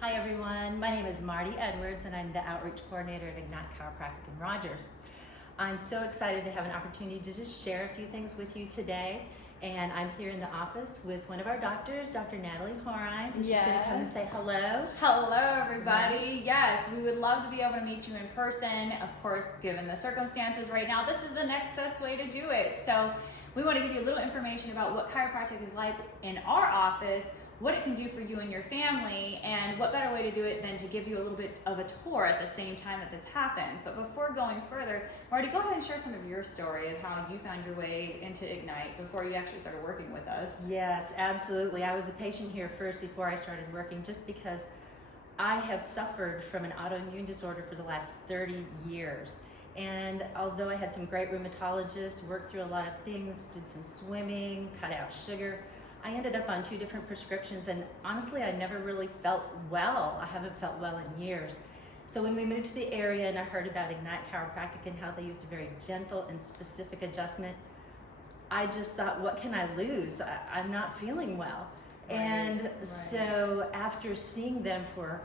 Hi everyone, my name is Marty Edwards and I'm the Outreach Coordinator at Ignite Chiropractic in Rogers. I'm so excited to have an opportunity to just share a few things with you today. And I'm here in the office with one of our doctors, Dr. Natalie Horine, so she's going to come and say hello. Hello everybody. Yes, we would love to be able to meet you in person. Of course, given the circumstances right now, this is the next best way to do it. So we want to give you a little information about what chiropractic is like in our office, what it can do for you and your family, and what better way to do it than to give you a little bit of a tour at the same time that this happens. But before going further, Marty, go ahead and share some of your story of how you found your way into Ignite before you actually started working with us. Yes, absolutely. I was a patient here first before I started working just because I have suffered from an autoimmune disorder for the last 30 years. And although I had some great rheumatologists, worked through a lot of things, did some swimming, cut out sugar, I ended up on 2 different prescriptions, and honestly, I never really felt well. I haven't felt well in years. So when we moved to the area and I heard about Ignite Chiropractic and how they used a very gentle and specific adjustment, I just thought, what can I lose? I'm not feeling well. Right. So after seeing them for,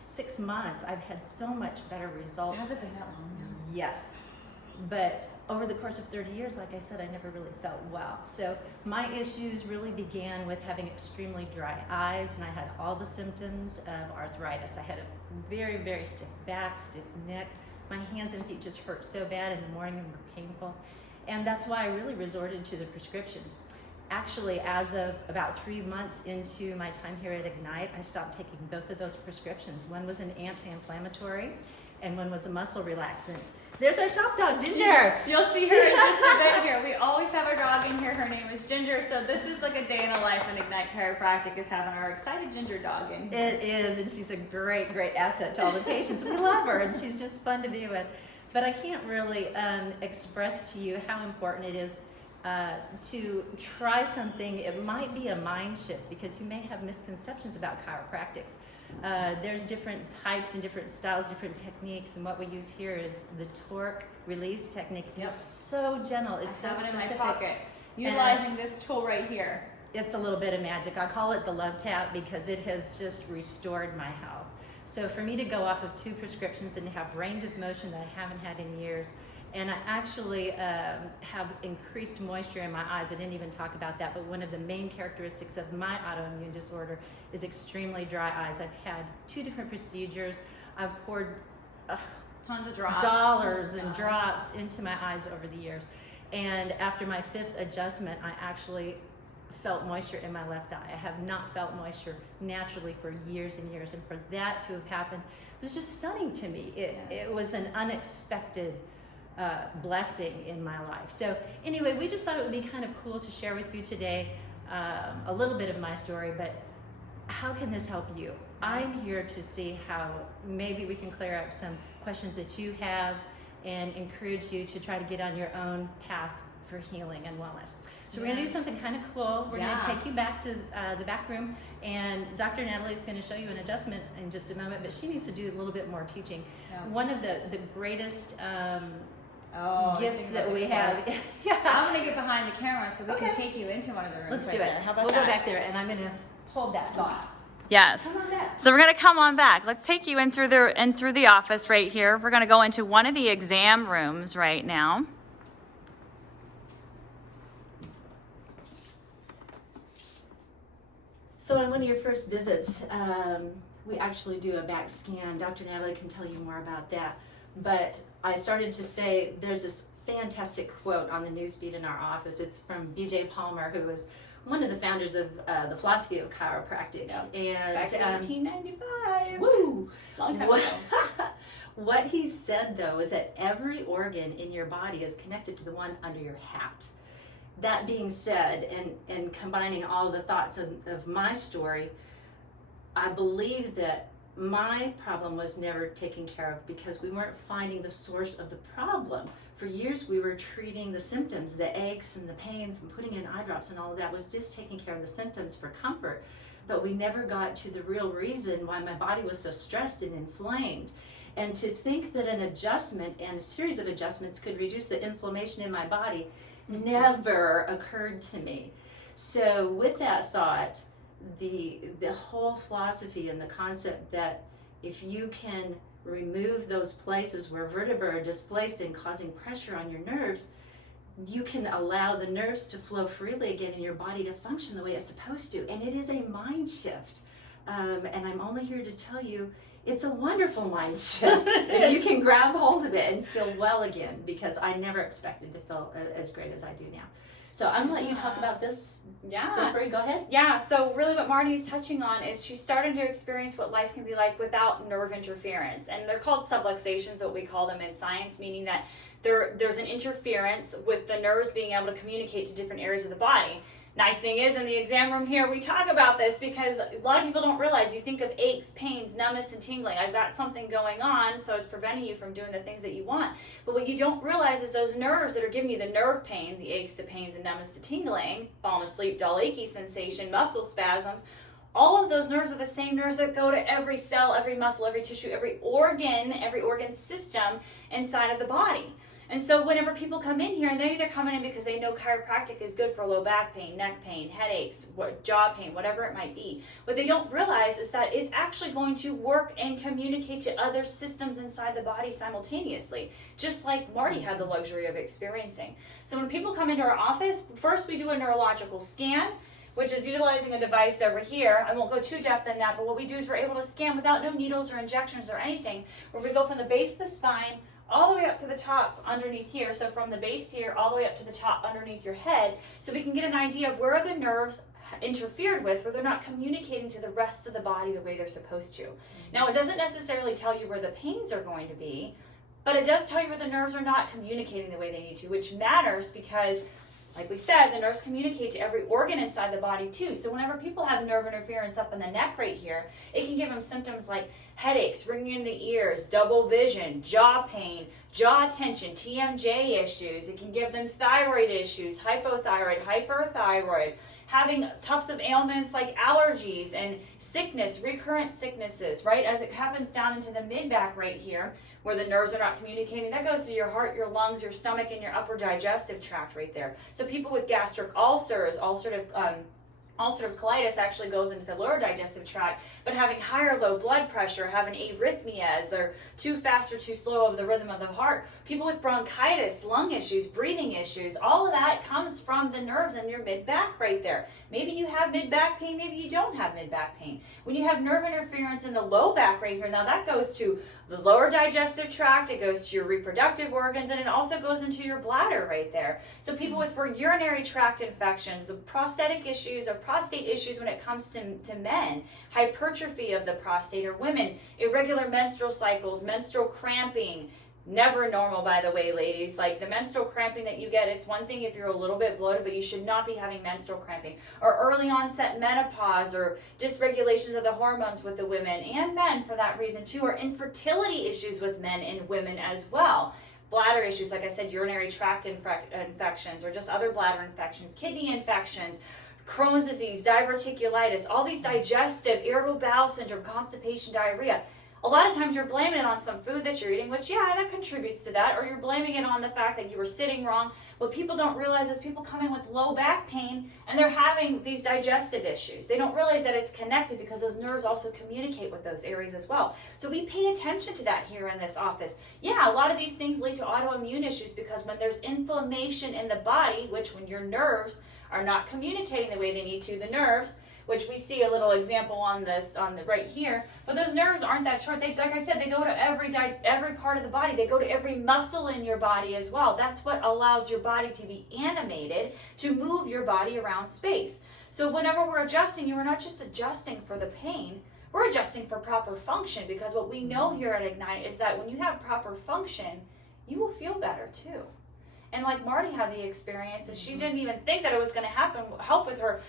6 months, I've had so much better results. Has it been that long now? Yes, but over the course of 30 years, like I said, I never really felt well. So my issues really began with having extremely dry eyes, and I had all the symptoms of arthritis. I had a very, very stiff back, stiff neck. My hands and feet just hurt so bad in the morning and were painful. And that's why I really resorted to the prescriptions. Actually, as of about 3 months into my time here at Ignite, I stopped taking both of those prescriptions. One was an anti-inflammatory and one was a muscle relaxant. There's our shop dog, Ginger. You'll see her in just a bit here. We always have our dog in here. Her name is Ginger. So this is like a day in the life when Ignite Chiropractic is having our excited Ginger dog in here. It is, and she's a great, great asset to all the patients. We love her, and she's just fun to be with. But I can't really express to you how important it is to try something. It might be a mind shift because you may have misconceptions about chiropractics. There's different types and different styles, different techniques, and what we use here is the torque release technique. It's so gentle, it's so specific. I have it in my pocket, utilizing this tool right here. It's a little bit of magic. I call it the love tap because it has just restored my health. So for me to go off of 2 prescriptions and have range of motion that I haven't had in years, and I actually have increased moisture in my eyes. I didn't even talk about that, but one of the main characteristics of my autoimmune disorder is extremely dry eyes. I've had 2 different procedures. I've poured tons of drops, dollars and drops into my eyes over the years. And after my 5th adjustment, I actually felt moisture in my left eye. I have not felt moisture naturally for years and years. And for that to have happened was just stunning to me. It was an unexpected blessing in my life. So anyway, we just thought it would be kind of cool to share with you today a little bit of my story, but how can this help you? I'm here to see how maybe we can clear up some questions that you have and encourage you to try to get on your own path for healing and wellness. So we're going to do something kind of cool. We're going to take you back to the back room, and Dr. Natalie is going to show you an adjustment in just a moment, but she needs to do a little bit more teaching. One of the greatest gifts that we have. I'm going to get behind the camera so we can take you into one of the rooms. Let's do it. How about we'll that? Go back there, and I'm going to hold that thought. Yes. Come on back. So we're going to come on back. Let's take you in through the office right here. We're going to go into one of the exam rooms right now. So on one of your first visits, we actually do a back scan. Dr. Natalie can tell you more about that. But I started to say there's this fantastic quote on the newsfeed in our office. It's from B.J. Palmer, who was one of the founders of the philosophy of chiropractic. And back in 1995. Woo! Long time ago. What he said, though, is that every organ in your body is connected to the one under your hat. That being said, and combining all the thoughts of my story, I believe that my problem was never taken care of because we weren't finding the source of the problem. For years we were treating the symptoms, the aches and the pains and putting in eye drops and all of that was just taking care of the symptoms for comfort. But we never got to the real reason why my body was so stressed and inflamed. And to think that an adjustment and a series of adjustments could reduce the inflammation in my body never occurred to me. So with that thought, the whole philosophy and the concept that if you can remove those places where vertebrae are displaced and causing pressure on your nerves, you can allow the nerves to flow freely again in your body to function the way it's supposed to. And it is a mind shift. And I'm only here to tell you, it's a wonderful mind shift if you can grab hold of it and feel well again, because I never expected to feel as great as I do now. So I'm gonna let you talk about this. Yeah. Feel free, go ahead. Yeah, so really what Marty's touching on is she's starting to experience what life can be like without nerve interference. And they're called subluxations, what we call them in science, meaning that there's an interference with the nerves being able to communicate to different areas of the body. Nice thing is, in the exam room here, we talk about this because a lot of people don't realize. You think of aches, pains, numbness, and tingling. I've got something going on, so it's preventing you from doing the things that you want. But what you don't realize is those nerves that are giving you the nerve pain, the aches, the pains, and numbness, the tingling, falling asleep, dull, achy sensation, muscle spasms, all of those nerves are the same nerves that go to every cell, every muscle, every tissue, every organ system inside of the body. And so whenever people come in here, and they're either coming in because they know chiropractic is good for low back pain, neck pain, headaches, jaw pain, whatever it might be. What they don't realize is that it's actually going to work and communicate to other systems inside the body simultaneously, just like Marty had the luxury of experiencing. So when people come into our office, first we do a neurological scan, which is utilizing a device over here. I won't go too depth in that, but what we do is we're able to scan without no needles or injections or anything, where we go from the base of the spine all the way up to the top underneath here. So from the base here all the way up to the top underneath your head, so we can get an idea of where the nerves interfered with, where they're not communicating to the rest of the body the way they're supposed to. Now, it doesn't necessarily tell you where the pains are going to be, but it does tell you where the nerves are not communicating the way they need to, which matters because, like we said, the nerves communicate to every organ inside the body too. So whenever people have nerve interference up in the neck right here, it can give them symptoms like headaches, ringing in the ears, double vision, jaw pain, jaw tension, TMJ issues. It can give them thyroid issues, hypothyroid, hyperthyroid, having types of ailments like allergies and sickness, recurrent sicknesses, right? As it happens down into the mid-back right here, where the nerves are not communicating, that goes to your heart, your lungs, your stomach, and your upper digestive tract right there. So people with gastric ulcers, ulcerative colitis actually goes into the lower digestive tract, but having high or low blood pressure, having arrhythmias, or too fast or too slow of the rhythm of the heart, people with bronchitis, lung issues, breathing issues, all of that comes from the nerves in your mid-back right there. Maybe you have mid-back pain, maybe you don't have mid-back pain. When you have nerve interference in the low back right here, now that goes to the lower digestive tract, it goes to your reproductive organs, and it also goes into your bladder right there. So people with urinary tract infections, prosthetic issues or prostate issues when it comes to men, hypertrophy of the prostate, or women, irregular menstrual cycles, menstrual cramping, never normal, by the way, ladies. Like the menstrual cramping that you get, it's one thing if you're a little bit bloated, but you should not be having menstrual cramping. Or early onset menopause, or dysregulations of the hormones with the women and men for that reason too, or infertility issues with men and women as well. Bladder issues, like I said, urinary tract infections, or just other bladder infections, kidney infections, Crohn's disease, diverticulitis, all these digestive, irritable bowel syndrome, constipation, diarrhea. A lot of times you're blaming it on some food that you're eating, which, yeah, that contributes to that, or you're blaming it on the fact that you were sitting wrong. What people don't realize is people come in with low back pain and they're having these digestive issues. They don't realize that it's connected because those nerves also communicate with those areas as well. So we pay attention to that here in this office. Yeah, a lot of these things lead to autoimmune issues because when there's inflammation in the body, which when your nerves are not communicating the way they need to, the nerves, which we see a little example on this, on the right here. But those nerves aren't that short. They, like I said, they go to every part of the body. They go to every muscle in your body as well. That's what allows your body to be animated, to move your body around space. So whenever we're adjusting, we're not just adjusting for the pain, we're adjusting for proper function, because what we know here at Ignite is that when you have proper function, you will feel better too. And like Marty had the experience, and she didn't even think that it was going to help with her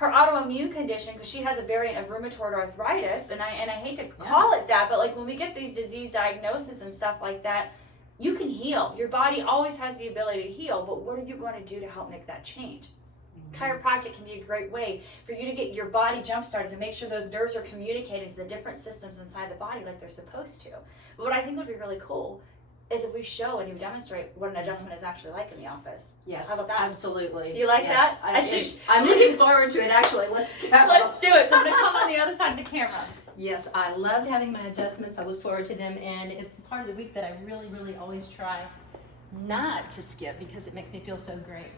autoimmune condition, because she has a variant of rheumatoid arthritis, and I hate to call it that, but like when we get these disease diagnoses and stuff like that, you can heal. Your body always has the ability to heal, but what are you going to do to help make that change? Chiropractic can be a great way for you to get your body jump started, to make sure those nerves are communicating to the different systems inside the body like they're supposed to. But what I think would be really cool is if we show and you demonstrate what an adjustment is actually like in the office. Yes, how about that? absolutely. You like Yes. that? I'm looking forward to it, actually. Let's go. Let's do it. So I'm going to come on the other side of the camera. Yes, I loved having my adjustments. I look forward to them, and it's the part of the week that I really, really always try not to skip because it makes me feel so great.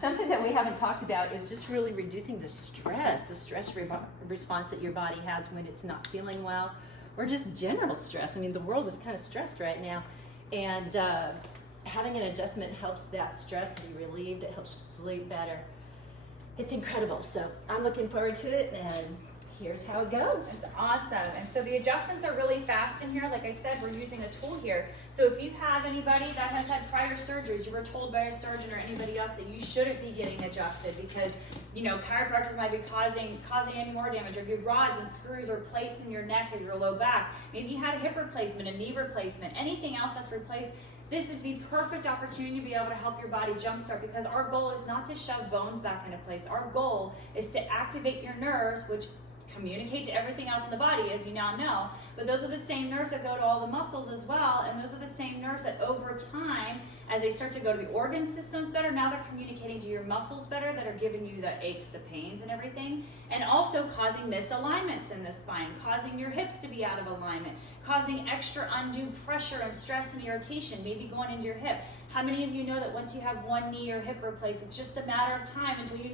Something that we haven't talked about is just really reducing the stress response that your body has when it's not feeling well, or just general stress. I mean, the world is kind of stressed right now, and having an adjustment helps that stress be relieved. It helps you sleep better. It's incredible. So I'm looking forward to it, and here's how it goes. It's awesome. And so the adjustments are really fast in here. Like I said, we're using a tool here. So if you have anybody that has had prior surgeries, you were told by a surgeon or anybody else that you shouldn't be getting adjusted because, you know, chiropractors might be causing any more damage, or if you have rods and screws or plates in your neck or your low back, maybe you had a hip replacement, a knee replacement, anything else that's replaced, this is the perfect opportunity to be able to help your body jumpstart, because our goal is not to shove bones back into place. Our goal is to activate your nerves, which communicate to everything else in the body, as you now know, but those are the same nerves that go to all the muscles as well, and those are the same nerves that over time, as they start to go to the organ systems better, now they're communicating to your muscles better, that are giving you the aches, the pains, and everything, and also causing misalignments in the spine, causing your hips to be out of alignment, causing extra undue pressure and stress and irritation, maybe going into your hip. How many of you know that once you have one knee or hip replaced, it's just a matter of time until you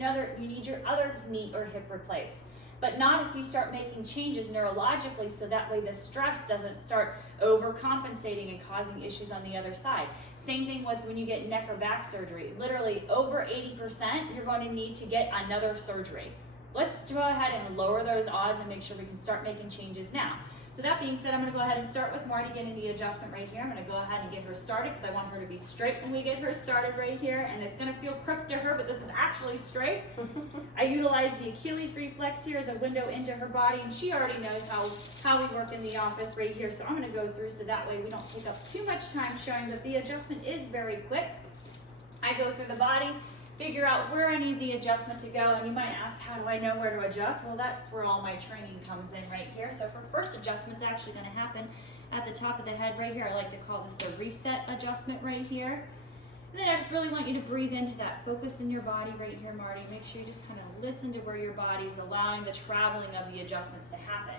need your other knee or hip replaced? But not if you start making changes neurologically, so that way the stress doesn't start overcompensating and causing issues on the other side. Same thing with when you get neck or back surgery. Literally over 80%, you're going to need to get another surgery. Let's go ahead and lower those odds and make sure we can start making changes now. So that being said, I'm going to go ahead and start with Marty getting the adjustment right here. I'm going to go ahead and get her started because I want her to be straight when we get her started right here. And it's going to feel crooked to her, but this is actually straight. I utilize the Achilles reflex here as a window into her body, and she already knows how we work in the office right here. So I'm going to go through so that way we don't take up too much time showing that the adjustment is very quick. I go through the body, figure out where I need the adjustment to go, and you might ask, how do I know where to adjust? Well, that's where all my training comes in right here. So for first adjustment, it's actually going to happen at the top of the head right here. I like to call this the reset adjustment right here. And then I just really want you to breathe into that. Focus in your body right here, Marty. Make sure you just kind of listen to where your body's allowing the traveling of the adjustments to happen.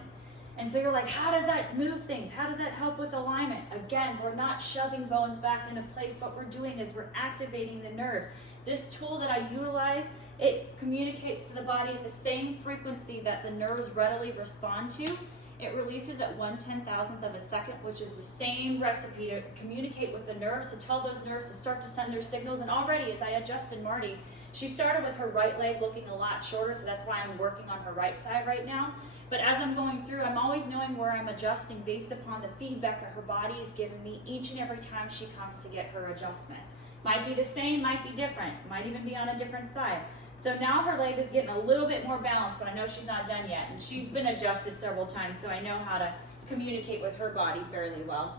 And so you're like, how does that move things? How does that help with alignment? Again, we're not shoving bones back into place. What we're doing is we're activating the nerves. This tool that I utilize, it communicates to the body at the same frequency that the nerves readily respond to. It releases at 1/10,000th of a second, which is the same recipe to communicate with the nerves, to tell those nerves to start to send their signals. And already, as I adjusted Marty, she started with her right leg looking a lot shorter, so that's why I'm working on her right side right now. But as I'm going through, I'm always knowing where I'm adjusting based upon the feedback that her body is giving me each and every time she comes to get her adjustment. Might be the same, might be different, might even be on a different side. So now her leg is getting a little bit more balanced, but I know she's not done yet. And she's been adjusted several times, so I know how to communicate with her body fairly well.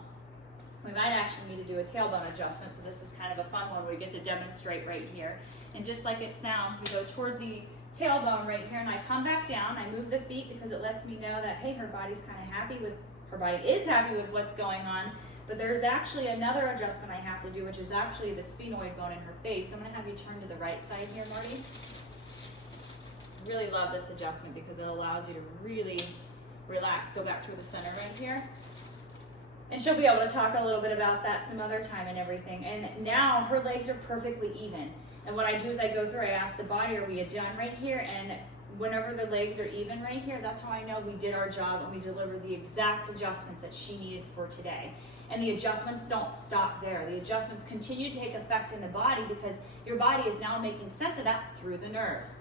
We might actually need to do a tailbone adjustment, so this is kind of a fun one we get to demonstrate right here. And just like it sounds, we go toward the tailbone right here, and I come back down. I move the feet because it lets me know that, hey, her body is happy with what's going on. But there's actually another adjustment I have to do, which is actually the sphenoid bone in her face. So I'm going to have you turn to the right side here, Marty. Really love this adjustment because it allows you to really relax. Go back to the center right here. And she'll be able to talk a little bit about that some other time and everything. And now her legs are perfectly even. And what I do is I go through, I ask the body, are we done right here? And whenever the legs are even right here, that's how I know we did our job and we delivered the exact adjustments that she needed for today. And the adjustments don't stop there. The adjustments continue to take effect in the body because your body is now making sense of that through the nerves.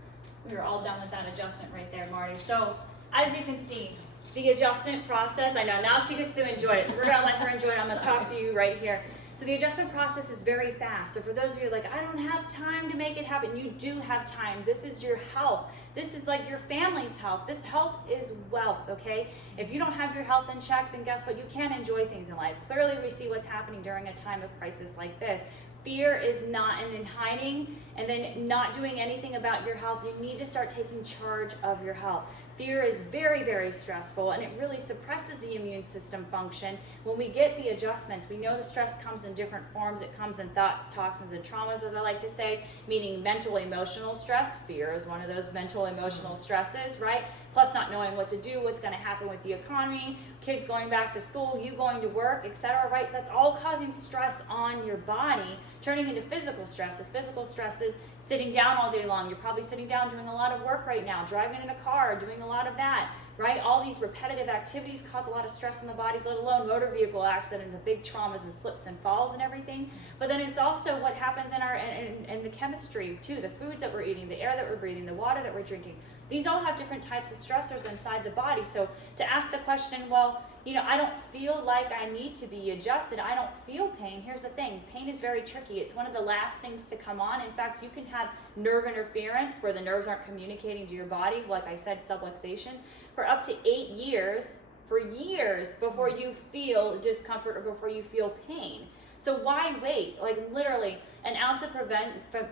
We are all done with that adjustment right there, Marty. So as you can see, the adjustment process, I know now she gets to enjoy it. So we're gonna let her enjoy it. I'm gonna talk to you right here. So the adjustment process is very fast. So for those of you like, I don't have time to make it happen, you do have time. This is your health. This is like your family's health. This health is wealth, okay? If you don't have your health in check, then guess what? You can't enjoy things in life. Clearly we see what's happening during a time of crisis like this. Fear is not, and then hiding and then not doing anything about your health. You need to start taking charge of your health. Fear is very, very stressful, and it really suppresses the immune system function. When we get the adjustments, we know the stress comes in different forms. It comes in thoughts, toxins, and traumas, as I like to say, meaning mental, emotional stress. Fear is one of those mental, emotional stresses, right? Plus not knowing what to do, what's going to happen with the economy, kids going back to school, you going to work, etc., right? That's all causing stress on your body, turning into physical stresses. Physical stresses, sitting down all day long. You're probably sitting down doing a lot of work right now, driving in a car, doing a lot of that, right? All these repetitive activities cause a lot of stress in the bodies, let alone motor vehicle accidents, the big traumas and slips and falls and everything. But then it's also what happens in our in the chemistry too, the foods that we're eating, the air that we're breathing, the water that we're drinking. These all have different types of stressors inside the body. So to ask the question, well, you know, I don't feel like I need to be adjusted. I don't feel pain. Here's the thing. Pain is very tricky. It's one of the last things to come on. In fact, you can have nerve interference where the nerves aren't communicating to your body, like I said, subluxation, for up to 8 years, for years before you feel discomfort or before you feel pain. So why wait? Like literally, an ounce of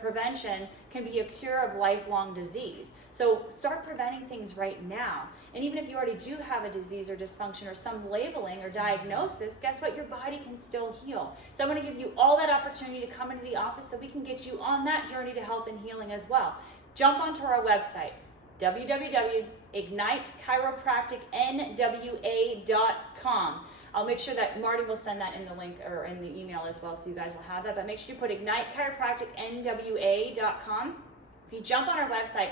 prevention can be a cure of lifelong disease. So start preventing things right now. And even if you already do have a disease or dysfunction or some labeling or diagnosis, guess what? Your body can still heal. So I'm going to give you all that opportunity to come into the office so we can get you on that journey to health and healing as well. Jump onto our website, www.ignitechiropracticnwa.com. I'll make sure that Marty will send that in the link or in the email as well, so you guys will have that. But make sure you put ignitechiropracticnwa.com. If you jump on our website,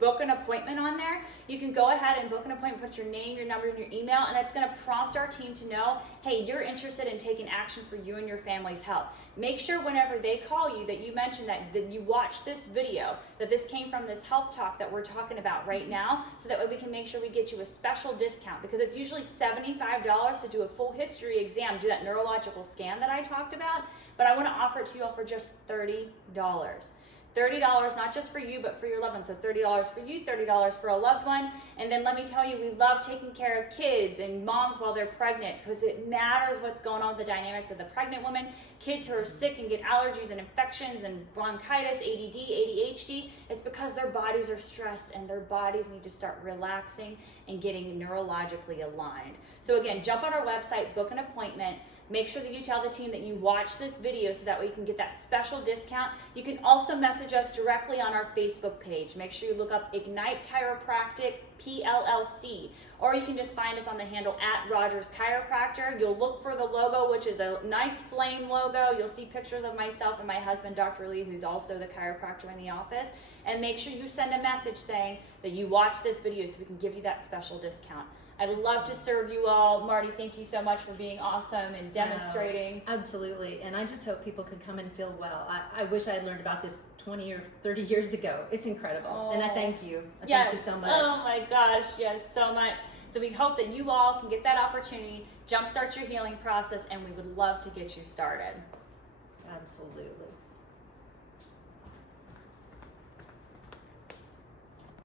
book an appointment on there, you can go ahead and book an appointment, put your name, your number, and your email, and it's going to prompt our team to know, hey, you're interested in taking action for you and your family's health. Make sure whenever they call you that you mention that you watch this video, that this came from this health talk that we're talking about right now, so that way we can make sure we get you a special discount, because it's usually $75 to do a full history exam, do that neurological scan that I talked about, but I want to offer it to you all for just $30. $30, not just for you, but for your loved one. So $30 for you, $30 for a loved one. And then let me tell you, we love taking care of kids and moms while they're pregnant, because it matters what's going on with the dynamics of the pregnant woman. Kids who are sick and get allergies and infections and bronchitis, ADD, ADHD, it's because their bodies are stressed and their bodies need to start relaxing and getting neurologically aligned. So again, jump on our website, book an appointment. Make sure that you tell the team that you watch this video so that way you can get that special discount. You can also message us directly on our Facebook page. Make sure you look up Ignite Chiropractic PLLC, or you can just find us on the handle @Rogers Chiropractor. You'll look for the logo, which is a nice flame logo. You'll see pictures of myself and my husband, Dr. Lee, who's also the chiropractor in the office. And make sure you send a message saying that you watch this video so we can give you that special discount. I'd love to serve you all. Marty, thank you so much for being awesome and demonstrating. Absolutely. And I just hope people can come and feel well. I wish I had learned about this 20 or 30 years ago. It's incredible. Oh. And I thank you. Yes. Thank you so much. Oh my gosh, yes, so much. So we hope that you all can get that opportunity, jumpstart your healing process, and we would love to get you started. Absolutely.